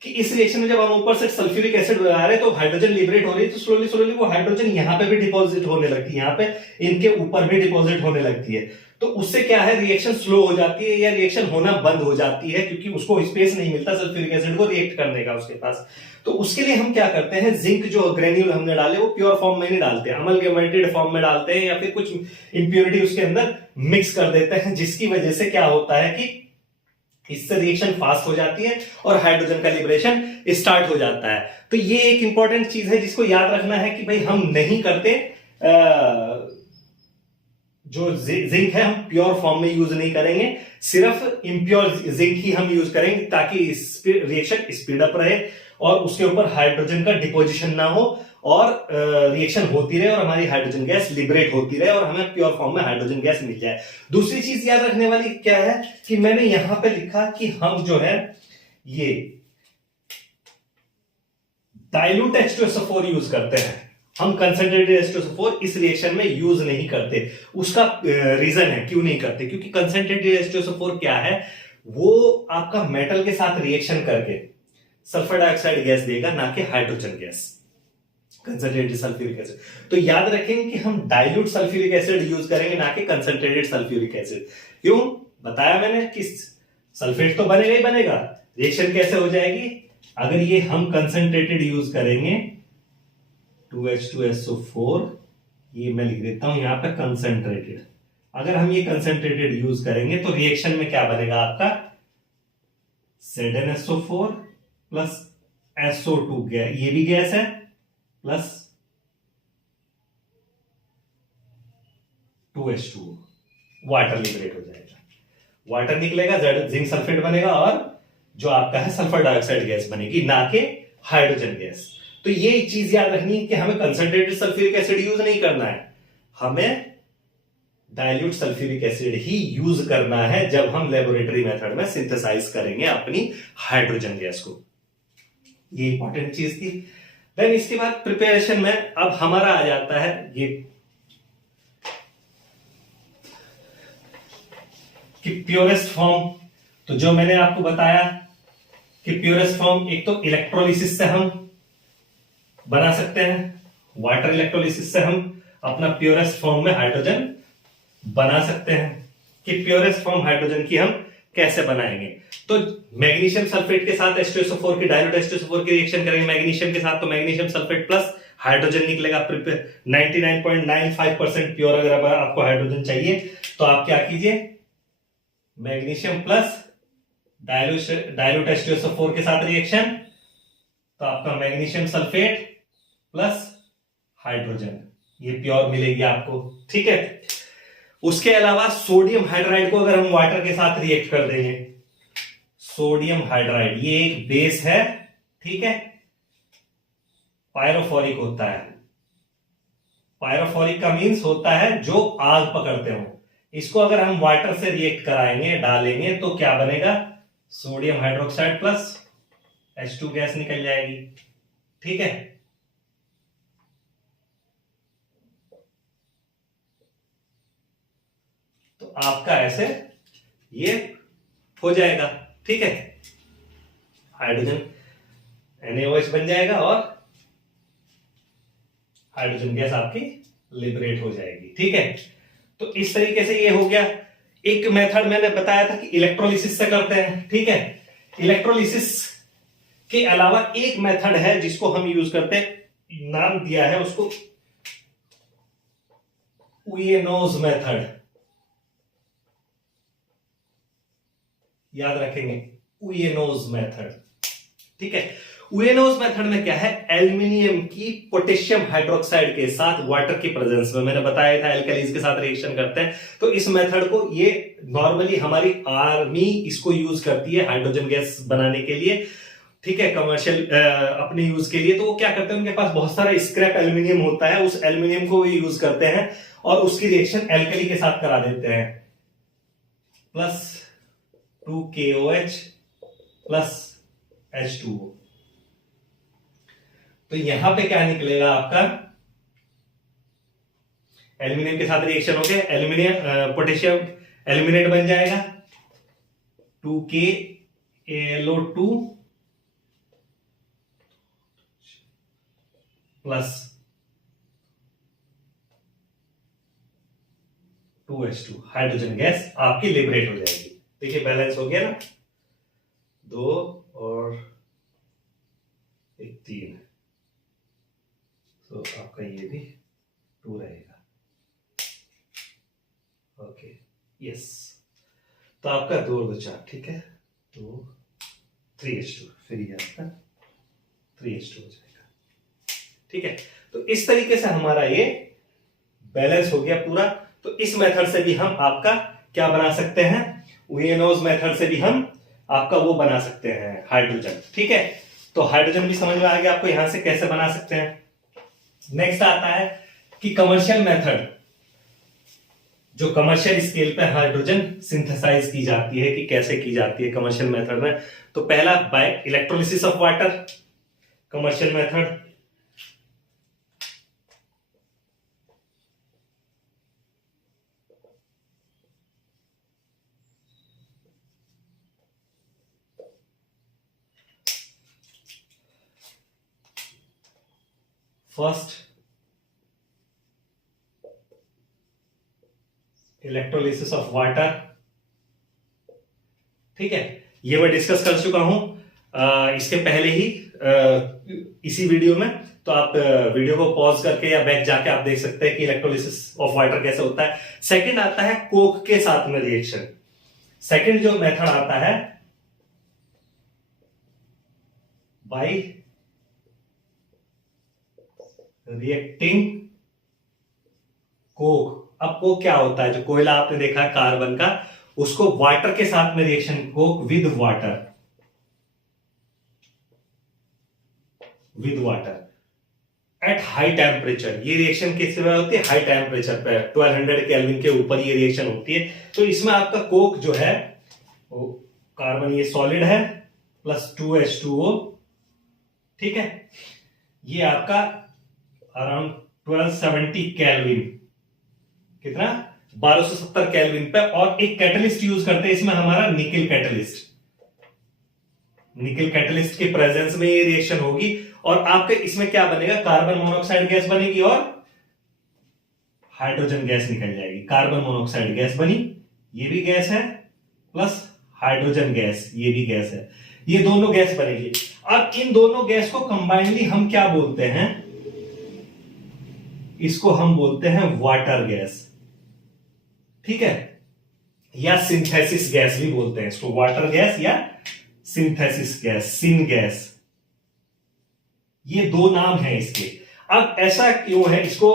कि इस रिएक्शन में जब हम ऊपर से सल्फ्यूरिक एसिड बना रहे हैं तो हाइड्रोजन लिबरेट हो रही है, तो स्लोली स्लोली वो हाइड्रोजन यहां पे भी डिपॉजिट होने लगती है, यहां पे इनके ऊपर भी डिपॉजिट होने लगती है। तो उससे क्या है, रिएक्शन स्लो हो जाती है या रिएक्शन होना बंद हो जाती है, क्योंकि उसको स्पेस नहीं मिलता सल्फ्यूरिक एसिड को रिएक्ट करने का उसके पास। तो उसके लिए हम क्या करते हैं, जिंक जो ग्रेन्यूल हमने डाले वो प्योर फॉर्म में नहीं डालते, अमलगमेटेड फॉर्म में डालते हैं या फिर कुछ इंप्योरिटी उसके अंदर मिक्स कर देते हैं, जिसकी वजह से क्या होता है कि इससे रिएक्शन फास्ट हो जाती है और हाइड्रोजन का लिबरेशन स्टार्ट हो जाता है। तो ये एक इंपॉर्टेंट चीज है जिसको याद रखना है कि भाई हम नहीं करते, जो जिंक है हम प्योर फॉर्म में यूज नहीं करेंगे, सिर्फ इम्प्योर जिंक ही हम यूज करेंगे ताकि रिएक्शन स्पीड अप रहे और उसके ऊपर हाइड्रोजन का डिपोजिशन ना हो और रिएक्शन होती रहे और हमारी हाइड्रोजन गैस लिबरेट होती रहे और हमें प्योर फॉर्म में हाइड्रोजन गैस मिल जाए। दूसरी चीज याद रखने वाली क्या है कि मैंने यहां पे लिखा कि हम जो है ये डाइल्यूट H2SO4 यूज करते हैं, हम कंसंट्रेटेड H2SO4 इस रिएक्शन में यूज नहीं करते। उसका रीजन है क्यों नहीं करते, क्योंकि कंसंट्रेटेड H2SO4 क्या है, वो आपका मेटल के साथ रिएक्शन करके सल्फर डाइऑक्साइड गैस देगा, ना कि hydrogen gas. Concentrated sulphuric acid. तो याद रखेंगे कि हम डाइल्यूट सल्फ्यूरिक एसिड यूज करेंगे, ना कि कंसंट्रेटेड सल्फ्यूरिक एसिड। क्यों बताया मैंने कि सल्फेट तो बनेगा ही बनेगा, रिएक्शन कैसे हो जाएगी, अगर ये हम कंसंट्रेटेड यूज करेंगे 2H2SO4, ये मैं लिख देता हूं यहां पे कंसंट्रेटेड, अगर हम ये कंसंट्रेटेड यूज करेंगे तो रिएक्शन में क्या बनेगा आपका ZnSO4 प्लस SO2 गैस, ये भी गैस है, प्लस 2H2, वाटर लिबरेट हो जाएगा, वाटर निकलेगा, जिंक सल्फेट बनेगा और जो आपका है सल्फर डाइऑक्साइड गैस बनेगी, ना कि हाइड्रोजन गैस। तो ये चीज याद रखनी है कि हमें कंसंट्रेटेड सल्फ्यूरिक एसिड यूज नहीं करना है, हमें डाइल्यूट सल्फ्यूरिक एसिड ही यूज करना है जब हम लेबोरेटरी मेथड में सिंथेसाइज करेंगे अपनी हाइड्रोजन गैस को। ये इंपॉर्टेंट चीज थी। देन इसके बाद प्रिपरेशन में अब हमारा आ जाता है ये कि प्योरेस्ट फॉर्म। तो जो मैंने आपको बताया कि प्योरेस्ट फॉर्म एक तो इलेक्ट्रोलिसिस से हम बना सकते हैं, वाटर इलेक्ट्रोलिसिस से हम अपना प्योरेस्ट फॉर्म में हाइड्रोजन बना सकते हैं। कि प्योरेस्ट फॉर्म हाइड्रोजन की हम कैसे बनाएंगे, तो मैग्नीशियम सल्फेट के साथ H2SO4 की डाइल्यूट H2SO4 की रिएक्शन करेंगे मैग्नीशियम के साथ, तो मैग्नीशियम सल्फेट प्लस हाइड्रोजन निकलेगा 99.95% प्योर। अगर आपको हाइड्रोजन चाहिए तो आप क्या कीजिए, मैग्नीशियम प्लस डाइल्यूट H2SO4 के साथ रिएक्शन, तो आपका मैग्नीशियम सल्फेट प्लस हाइड्रोजन, ये प्योर मिलेगी आपको। ठीक है, उसके अलावा सोडियम हाइड्राइड को अगर हम वाटर के साथ रिएक्ट कर देंगे, सोडियम हाइड्राइड ये एक बेस है, ठीक है, पायरोफोरिक होता है, पायरोफोरिक का मीन्स होता है जो आग पकड़ते हो, इसको अगर हम वाटर से रिएक्ट कराएंगे डालेंगे तो क्या बनेगा, sodium hydroxide plus H2 gas निकल जाएगी। ठीक है, तो आपका ऐसे ये हो जाएगा। ठीक है, हाइड्रोजन NaOH बन जाएगा और हाइड्रोजन गैस आपकी लिबरेट हो जाएगी। ठीक है, तो इस तरीके से ये हो गया। एक मेथड मैंने बताया था कि इलेक्ट्रोलिसिस से करते हैं। ठीक है, इलेक्ट्रोलिसिस के अलावा एक मेथड है जिसको हम यूज करते हैं, नाम दिया है उसको उयेनोज मेथड, याद रखेंगे उयेनोज मेथड। ठीक है, उयेनोज मेथड में क्या है, एल्यूमिनियम की पोटेशियम हाइड्रोक्साइड के साथ वाटर की प्रेजेंस में, मैंने बताया था एल्कलीज के साथ रिएक्शन करते हैं, तो इस मेथड को ये नॉर्मली हमारी आर्मी इसको यूज करती है हाइड्रोजन गैस बनाने के लिए। ठीक है, कमर्शियल अपने यूज के लिए। तो वो क्या करते हैं, उनके पास बहुत सारा स्क्रैप एल्यूमिनियम होता है, उस एल्यूमिनियम को यूज करते हैं और उसकी रिएक्शन एल्कली के साथ करा देते हैं, प्लस 2KOH प्लस H2O। तो यहां पे क्या निकलेगा आपका, एल्यूमिनियम के साथ रिएक्शन हो गया, एल्यूमिनियम पोटेशियम एल्यूमिनेट बन जाएगा 2KAlO2 plus 2H2, hydrogen gas आपकी लिबरेट हो जाएगी। देखिए बैलेंस हो गया ना, 2 और 3, तो आपका ये भी 2 रहेगा। ओके, यस, तो आपका 2 और 2 4, ठीक है, तो 3H2, फिर ये आपका 3H2 हो जाएगा। ठीक है, तो इस तरीके से हमारा ये बैलेंस हो गया पूरा। तो इस मेथड से भी हम आपका क्या बना सकते हैं, उयेनोज मेथड से भी हम आपका वो बना सकते हैं हाइड्रोजन। ठीक है, तो हाइड्रोजन भी समझ में आ गया आपको यहां से कैसे बना सकते हैं। नेक्स्ट आता है कि कमर्शियल मेथड, जो कमर्शियल स्केल पे हाइड्रोजन सिंथेसाइज की जाती है, कि कैसे की जाती है कमर्शियल मेथड में। तो पहला by electrolysis of water, commercial method. First electrolysis of water. ठीक है, ये मैं डिस्कस कर चुका हूं इसके पहले ही इसी वीडियो में। तो आप वीडियो को पॉज करके या बैक जाके आप देख सकते हैं कि इलेक्ट्रोलिसिस ऑफ वाटर कैसे होता है। सेकंड आता है कोक के साथ में रिएक्शन। सेकंड जो मेथड आता है बाय रिएक्टिंग कोक। अब कोक क्या होता है? जो कोयला आपने देखा है कार्बन का, उसको वाटर के साथ में reaction, Coke with water, at high temperature. ये रिएक्शन किस समय होती है? हाई टेम्परेचर पे, 1200 केल्विन के ऊपर ये रिएक्शन होती है। तो इसमें आपका कोक जो है वो कार्बन ये सॉलिड है प्लस 2H2O। ठीक है, ये आपका अराउंड 1270 केल्विन, कितना 1270 केल्विन पे। और एक कैटलिस्ट यूज करते हैं इसमें, हमारा निकेल कैटलिस्ट। निकेल कैटलिस्ट के प्रेजेंस में ये रिएक्शन होगी और आपके इसमें क्या बनेगा? कार्बन मोनोऑक्साइड गैस बनेगी और हाइड्रोजन गैस निकल जाएगी। कार्बन मोनोऑक्साइड गैस बनी, ये भी गैस है, प्लस हाइड्रोजन गैस, ये भी गैस है। ये दोनों गैस बनेगी। अब इन दोनों गैस को कंबाइनली हम क्या बोलते हैं? इसको हम बोलते हैं वाटर गैस। ठीक है, या सिंथेसिस गैस भी बोलते हैं इसको, वाटर गैस या सिंथेसिस गैस, सिन गैस। ये दो नाम है इसके। अब ऐसा क्यों है? इसको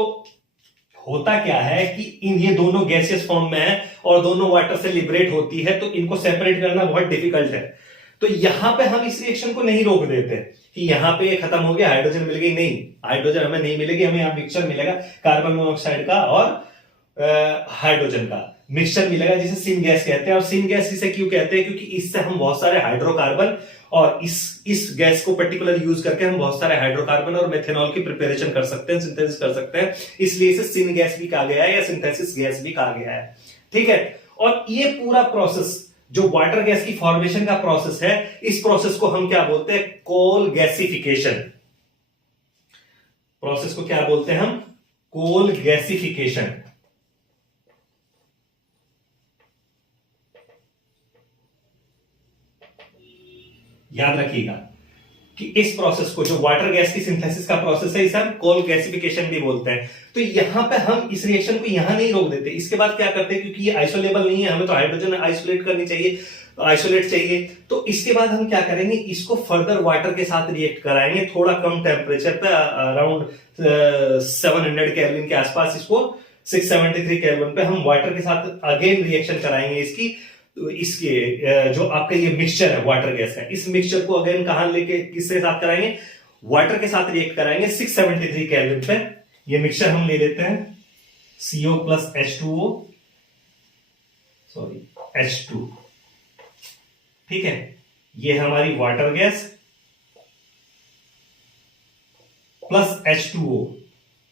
होता क्या है कि ये दोनों गैसियस फॉर्म में है और दोनों वाटर से लिबरेट होती है, तो इनको सेपरेट करना बहुत डिफिकल्ट है। तो यहां पे हम इस रिएक्शन को नहीं रोक देते कि यहां पे खत्म हो गया, हाइड्रोजन मिल गई। नहीं, हाइड्रोजन हमें नहीं मिलेगी, हमें यहां मिक्सचर मिलेगा कार्बन मोनोऑक्साइड का और हाइड्रोजन का मिक्सचर मिलेगा, जिसे सिन गैस कहते हैं। और सिन गैस इसे क्यों कहते हैं? क्योंकि इससे हम बहुत सारे हाइड्रोकार्बन, और इस गैस को पर्टिकुलर यूज करके हम बहुत सारे हाइड्रोकार्बन और मेथेनॉल की प्रिपरेशन कर सकते हैं, सिंथेसिस कर सकते हैं। इसलिए इसे सिन गैस भी कहा गया है या सिंथेसिस गैस भी कहा गया है। ठीक है, और ये पूरा प्रोसेस जो वाटर गैस की फॉर्मेशन का प्रोसेस है, इस प्रोसेस को हम क्या बोलते हैं? Coal gasification. प्रोसेस को क्या बोलते हैं हम? Coal gasification. याद रखिएगा कि इस प्रोसेस को, जो वाटर गैस की सिंथेसिस का प्रोसेस है, इसे हम कोल गैसिफिकेशन भी बोलते हैं। तो यहां पे हम इस रिएक्शन को यहां नहीं रोक देते। इसके बाद क्या करते हैं? क्योंकि ये आइसोलेबल नहीं है, हमें तो हाइड्रोजन आइसोलेट करनी चाहिए, आइसोलेट चाहिए। तो इसके बाद हम क्या करेंगे? इसको फर्दर वाटर के साथ रिएक्ट कराएंगे, थोड़ा कम टेम्परेचर पे, अराउंड 700 केल्विन के आसपास। इसको 673 केल्विन पे हम वाटर के साथ अगेन रिएक्शन कराएंगे इसकी। तो इसके जो आपका ये मिक्सचर है वाटर गैस है, इस मिक्सचर को अगेन कहां लेके, किसके साथ कराएंगे? वाटर के साथ रिएक्ट कराएंगे 673 केल्विन पे। ये मिक्सचर हम ले लेते हैं CO plus H2O, sorry H2। ठीक है, ये हमारी वाटर गैस प्लस H2O,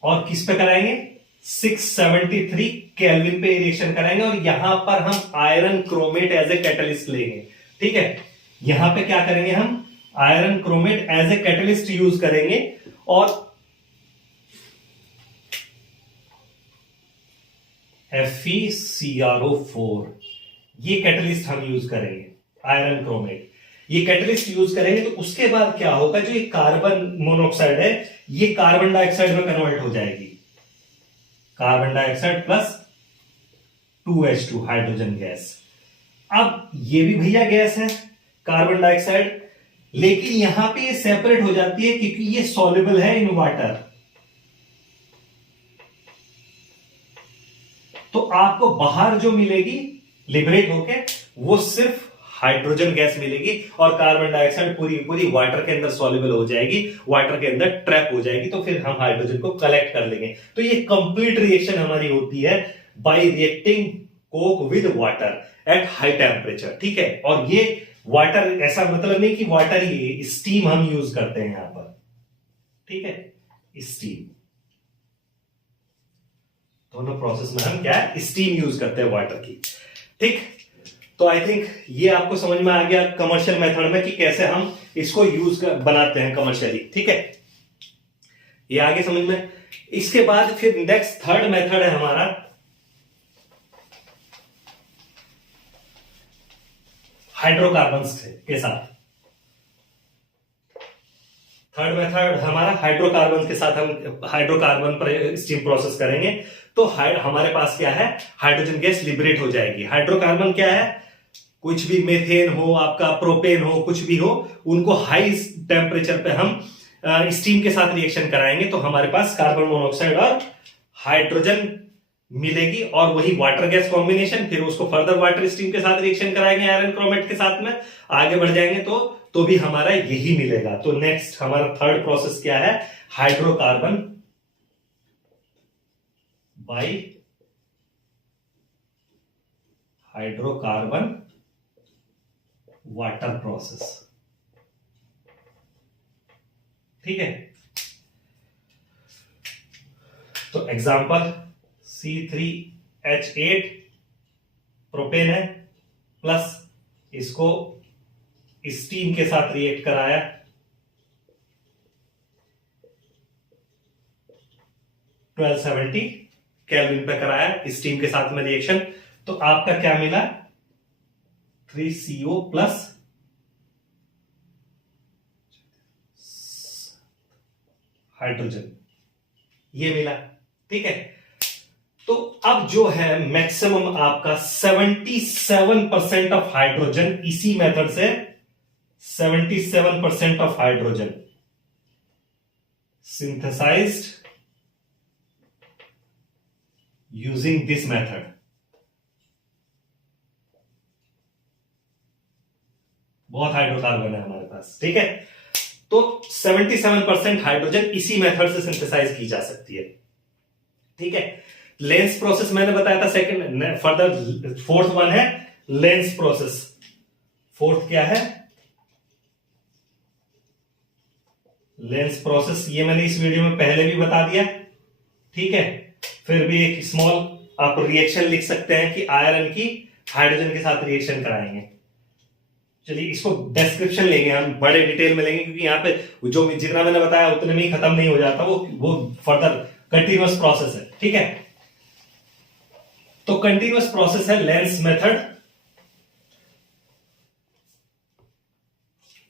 और किस पे कराएंगे? 673 केल्विन पे रिएक्शन कराएंगे और यहां पर हम iron chromate as a catalyst लेंगे। ठीक है, यहां पे क्या करेंगे? हम iron chromate as a catalyst use करेंगे और FeCrO4 ये कैटलिस्ट हम यूज करेंगे, आयरन क्रोमेट। ये कैटलिस्ट यूज करेंगे तो उसके बाद क्या होगा? जो ये कार्बन मोनोऑक्साइड है, ये कार्बन डाइऑक्साइड में कन्वर्ट हो जाएगी। Carbon dioxide plus 2H2 hydrogen gas. अब ये भी भैया गैस है, कार्बन डाइऑक्साइड, लेकिन यहां पे ये सेपरेट हो जाती है क्योंकि ये सॉल्युबल है इन वाटर। तो आपको बाहर जो मिलेगी लिबरेट होके, वो सिर्फ हाइड्रोजन गैस मिलेगी और कार्बन डाइऑक्साइड पूरी पूरी वाटर के अंदर सॉल्युबल हो जाएगी, वाटर के अंदर ट्रैप हो जाएगी। तो फिर हम हाइड्रोजन को कलेक्ट कर लेंगे। तो ये कंप्लीट रिएक्शन हमारी होती है bye reacting Coke with water at high temperature. ठीक है, और ये वाटर ऐसा मतलब नहीं कि वाटर ही, स्टीम हम यूज करते हैं यहां पर। ठीक है, स्टीम, दोनों प्रोसेस में हम क्या है? स्टीम यूज करते हैं वाटर की। ठीक, तो आई थिंक ये आपको समझ में आ गया कमर्शियल मेथड में कि कैसे हम इसको यूज बनाते हैं कमर्शियली। ठीक है, ये आगे समझ में। इसके बाद फिर नेक्स्ट थर्ड मेथड है हमारा हाइड्रोकार्बन्स के साथ। थर्ड मेथड हमारा हाइड्रोकार्बन के साथ, हम हाइड्रोकार्बन पर स्टीम प्रोसेस करेंगे तो हमारे पास क्या है, हाइड्रोजन गैस लिबरेट हो जाएगी। हाइड्रोकार्बन क्या है, कुछ भी मेथेन हो, आपका प्रोपेन हो, कुछ भी हो, उनको हाई टेम्परेचर पे हम स्टीम के साथ रिएक्शन कराएंगे तो हमारे पास कार्बन मोनोऑक्साइड और हाइड्रोजन मिलेगी, और वही वाटर गैस कॉम्बिनेशन, फिर उसको फर्दर वाटर स्टीम के साथ रिएक्शन कराएंगे आयरन क्रोमेट के साथ में, आगे बढ़ जाएंगे तो भी हमारा यही मिलेगा। तो नेक्स्ट हमारा थर्ड प्रोसेस क्या है, hydrocarbon by hydrocarbon water process. ठीक है, तो एग्जांपल C3H8 प्रोपेन है, प्लस इसको स्टीम के साथ रिएक्ट कराया, $1270 केल्विन पे कराया स्टीम के साथ में रिएक्शन, तो आपका क्या मिला, 3CO प्लस हाइड्रोजन, ये मिला। ठीक है, तो अब जो है मैक्सिमम आपका 77% ऑफ हाइड्रोजन इसी मेथड से, 77% of hydrogen synthesized using this method. बहुत हाइड्रोकार्बन है हमारे पास। ठीक है, तो 77% हाइड्रोजन इसी मेथड से सिंथेसाइज की जा सकती है। ठीक है, लेंस प्रोसेस मैंने बताया था सेकंड, फर्दर फोर्थ वन है लेंस प्रोसेस। फोर्थ क्या है, लेंस प्रोसेस, ये मैंने इस वीडियो में पहले भी बता दिया। ठीक है, फिर भी एक स्मॉल आप रिएक्शन लिख सकते हैं कि आयरन की हाइड्रोजन के साथ रिएक्शन कराएंगे। चलिए इसको डिस्क्रिप्शन लेंगे हम, बड़े डिटेल में लेंगे, क्योंकि यहाँ पे जो जितना मैंने बताया उतने में ही खत्म नहीं हो जाता, वो फर्दर कंटिन्यूअस प्रोसेस है। ठीक है, तो कंटिन्यूअस प्रोसेस है lens method.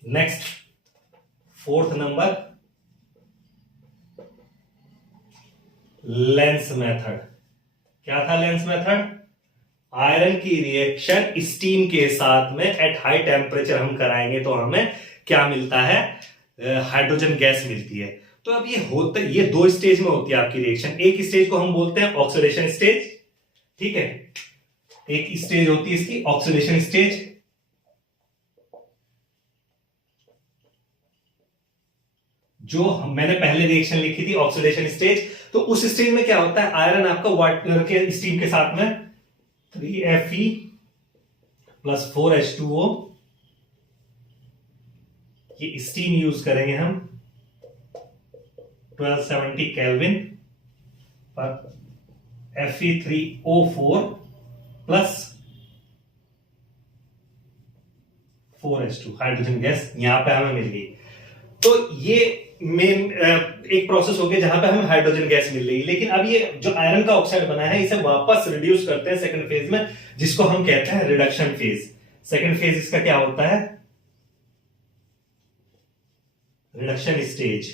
Next fourth number, lens method. क्या था लेंस मेथड, आयरन की रिएक्शन स्टीम के साथ में एट हाई टेम्परेचर हम कराएंगे तो हमें क्या मिलता है, हाइड्रोजन गैस मिलती है। तो अब ये दो स्टेज में होती है आपकी रिएक्शन। एक स्टेज को हम बोलते हैं ऑक्सीडेशन स्टेज। ठीक है, एक स्टेज होती है इसकी ऑक्सीडेशन स्टेज, जो मैंने पहले रिएक्शन लिखी थी ऑक्सीडेशन स्टेज। तो उस स्टेज में क्या होता है, आयरन आपका वाटर के स्टीम के साथ में 3Fe प्लस 4H2O, ये स्टीम यूज करेंगे हम 1270 केल्विन पर Fe3O4 plus 4H2 hydrogen gas यहां पे हमें मिल गई। तो ये मेन एक प्रोसेस हो गया जहां पे हमें हाइड्रोजन गैस मिल रही है। लेकिन अब ये जो आयरन का ऑक्साइड बना है इसे वापस रिड्यूस करते हैं सेकंड फेज में, जिसको हम कहते हैं रिडक्शन फेज। सेकंड फेज इसका क्या होता है, रिडक्शन स्टेज।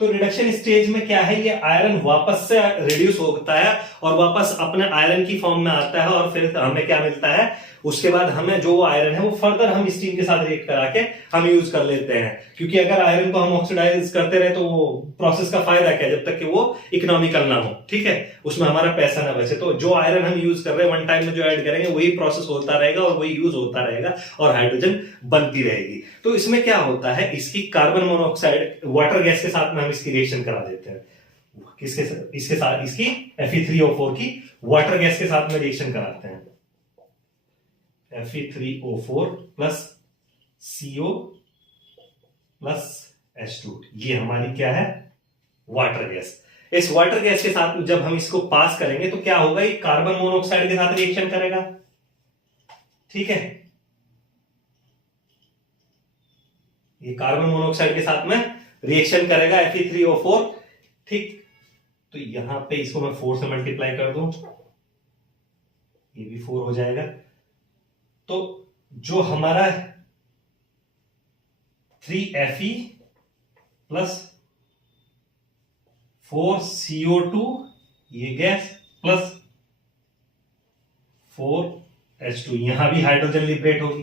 तो रिडक्शन स्टेज में क्या है, ये आयरन वापस से रिड्यूस होता है और वापस अपने आयरन की फॉर्म में आता है, और फिर हमें क्या मिलता है, उसके बाद हमें जो आयरन है वो फर्दर हम स्टीम के साथ रिएक्ट करा के हम यूज कर लेते हैं। क्योंकि अगर आयरन को हम ऑक्सीडाइज करते रहे तो वो प्रोसेस का फायदा क्या है, जब तक कि वो इकोनॉमिकल ना हो। ठीक है, उसमें हमारा पैसा ना बचे। तो जो आयरन हम यूज कर रहे हैं वन टाइम में जो ऐड करेंगे वही प्रोसेस होता रहेगा और वही यूज होता रहेगा और हाइड्रोजन बनती रहेगी। तो इसमें क्या होता है, इसकी कार्बन मोनोऑक्साइड वाटर गैस के साथ में हम इसकी रिएक्शन करा देते हैं। इसके साथ इसकी Fe3O4 की वाटर गैस के साथ में रिएक्शन कराते हैं। Fe3O4 plus CO plus H2, ये हमारी क्या है, वाटर गैस। इस वाटर गैस के साथ जब हम इसको पास करेंगे तो क्या होगा, ये कार्बन मोनोऑक्साइड के साथ रिएक्शन करेगा। ठीक है, ये कार्बन मोनोऑक्साइड के साथ में रिएक्शन करेगा Fe3O4, ठीक। तो यहां पे इसको मैं 4 से मल्टीप्लाई कर दूं, ये भी 4 हो जाएगा। तो जो हमारा 3Fe प्लस 4CO2 ये गैस प्लस 4H2, यहां भी हाइड्रोजन लिबरेट होगी,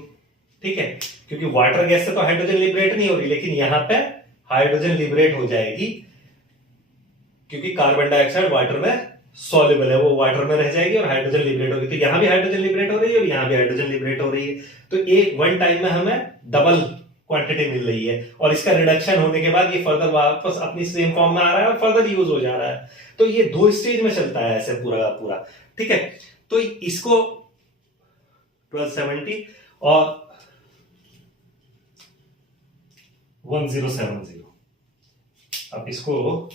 ठीक है, क्योंकि वाटर गैस से तो हाइड्रोजन लिबरेट नहीं हो रही, लेकिन यहां पे हाइड्रोजन लिबरेट हो जाएगी, क्योंकि कार्बन डाइऑक्साइड वाटर में सॉल्युबल है, वो वाटर में रह जाएगी और हाइड्रोजन लिबरेट होगी। तो यहां भी हाइड्रोजन लिबरेट हो रही है और यहां भी हाइड्रोजन लिबरेट हो रही है। तो एक वन टाइम में हमें डबल क्वांटिटी मिल रही है, और इसका रिडक्शन होने के बाद ये फर्दर वापस अपनी सेम फॉर्म में आ रहा है और फर्दर यूज हो जा रहा है। तो ये 2 स्टेज में चलता है ऐसे पूरा का पूरा, ठीक है। तो इसको 1270 और 1070, अब इसको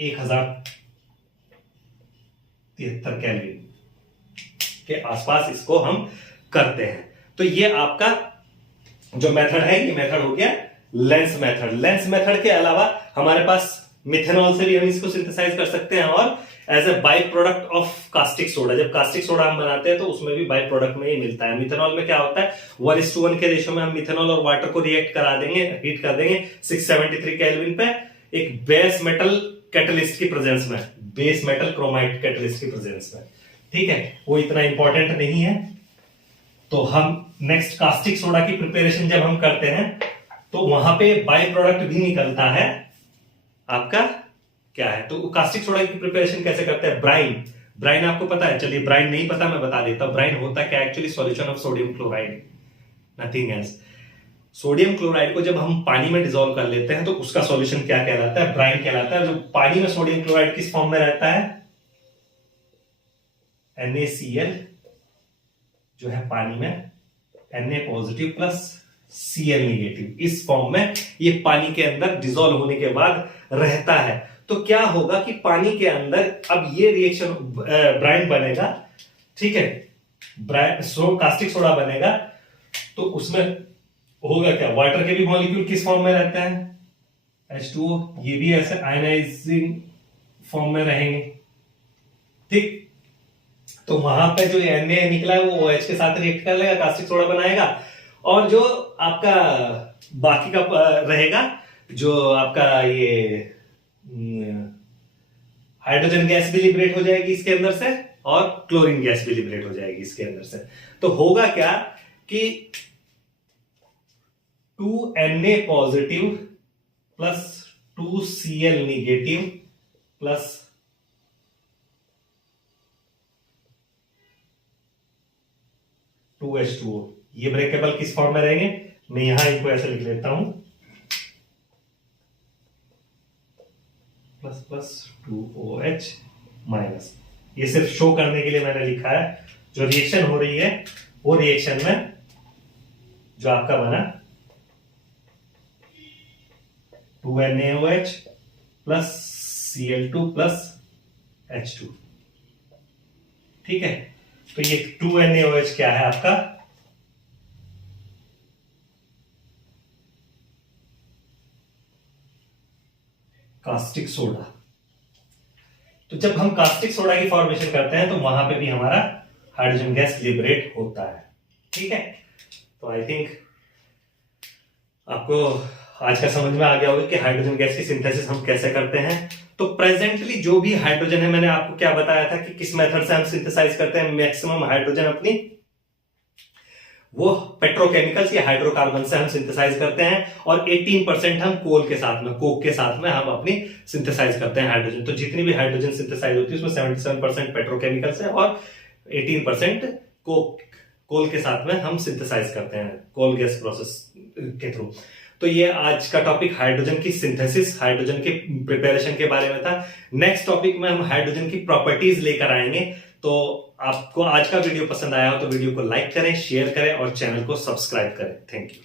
1073 केल्विन के आसपास इसको हम करते हैं। तो ये आपका जो मेथड है, ये मेथड हो गया लेंस मेथड। लेंस मेथड के अलावा हमारे पास मिथेनॉल से भी हम इसको सिंथेसाइज कर सकते हैं, और as a by product of caustic soda, जब कास्टिक सोडा हम बनाते हैं तो उसमें भी बाई प्रोडक्ट में ही मिलता है। मिथेनॉल में क्या होता है, 1:1 के रेशियो में हम मिथेनॉल और वाटर को रिएक्ट करा देंगे, हीट कर देंगे 673 केल्विन पे, एक बेस मेटल कैटलिस्ट की प्रेजेंस में, बेस मेटल क्रोमाइड कैटलिस्ट की प्रेजेंस में, ठीक है। वो इतना इंपॉर्टेंट नहीं है। तो हम नेक्स्ट कास्टिक सोडा की प्रिपरेशन जब हम करते हैं तो वहां पे बाई प्रोडक्ट भी निकलता है आपका, क्या है, तो कास्टिक सोडा की प्रिपरेशन कैसे करते हैं, ब्राइन। ब्राइन आपको पता है, चलिए ब्राइन नहीं पता मैं बता देता हूं। ब्राइन होता क्या, actually solution of sodium chloride, nothing else. Sodium chloride को जब हम पानी में डिसॉल्व कर लेते हैं तो उसका सॉल्यूशन क्या कहलाता है, ब्राइन कहलाता है। जो पानी में सोडियम क्लोराइड किस फॉर्म में रहता है, NaCl, जो है पानी में Na positive plus Cl negative, इस फॉर्म में ये पानी के अंदर डिसॉल्व होने के बाद रहता है। तो क्या होगा कि पानी के अंदर अब ये रिएक्शन ब्राइन बनेगा, ठीक है, कास्टिक सोडा बनेगा। तो उसमें होगा क्या, वाटर के भी मॉलिक्यूल किस फॉर्म में रहते हैं, H2O, ये भी ऐसे आयनाइजिंग फॉर्म में रहेंगे, ठीक। तो वहां पे जो Na निकला है वो OH के साथ रिएक्ट कर लेगा, कास्टिक सोडा बनाएगा, और जो आपका बाकी का रहेगा, जो आपका ये हाइड्रोजन गैस भी लिबरेट हो जाएगी इसके अंदर से, और क्लोरीन गैस भी लिबरेट हो जाएगी इसके अंदर से। तो होगा क्या कि 2Na positive plus 2Cl negative plus 2H2O, ये ब्रेकेबल किस फॉर्म में रहेंगे, मैं यहां इनको ऐसे लिख लेता हूं, प्लस प्लस 2OH माइनस। ये सिर्फ शो करने के लिए मैंने लिखा है। जो रिएक्शन हो रही है वो रिएक्शन में जो आपका बना 2NaOH plus Cl2 plus H2, ठीक है। तो ये 2NaOH क्या है आपका, कास्टिक सोडा। तो जब हम कास्टिक सोडा की फॉर्मेशन करते हैं तो वहां पे भी हमारा हाइड्रोजन गैस लिबरेट होता है, ठीक है। तो आई थिंक आपको आज का समझ में आ गया होगा कि हाइड्रोजन गैस की सिंथेसिस हम कैसे करते हैं। तो प्रेजेंटली जो भी हाइड्रोजन है, मैंने आपको क्या बताया था कि किस मेथड से हम सिंथेसाइज करते हैं मैक्सिमम हाइड्रोजन अपनी, वो पेट्रोकेमिकल्स या हाइड्रोकार्बन से हम सिंथेसाइज करते हैं, और 18% हम कोल के साथ में, कोक के साथ में हम अपनी सिंथेसाइज करते हैं हाइड्रोजन। तो जितनी भी हाइड्रोजन सिंथेसाइज होती है उसमें 77% पेट्रोकेमिकल्स है और 18% कोल के साथ में हम सिंथेसाइज करते हैं कोल गैस प्रोसेस के थ्रू। तो ये आज का टॉपिक हाइड्रोजन की सिंथेसिस, हाइड्रोजन के प्रिपरेशन के बारे में था। नेक्स्ट टॉपिक में हम हाइड्रोजन की प्रॉपर्टीज लेकर आएंगे। तो आपको आज का वीडियो पसंद आया हो तो वीडियो को लाइक करें, शेयर करें और चैनल को सब्सक्राइब करें। Thank you.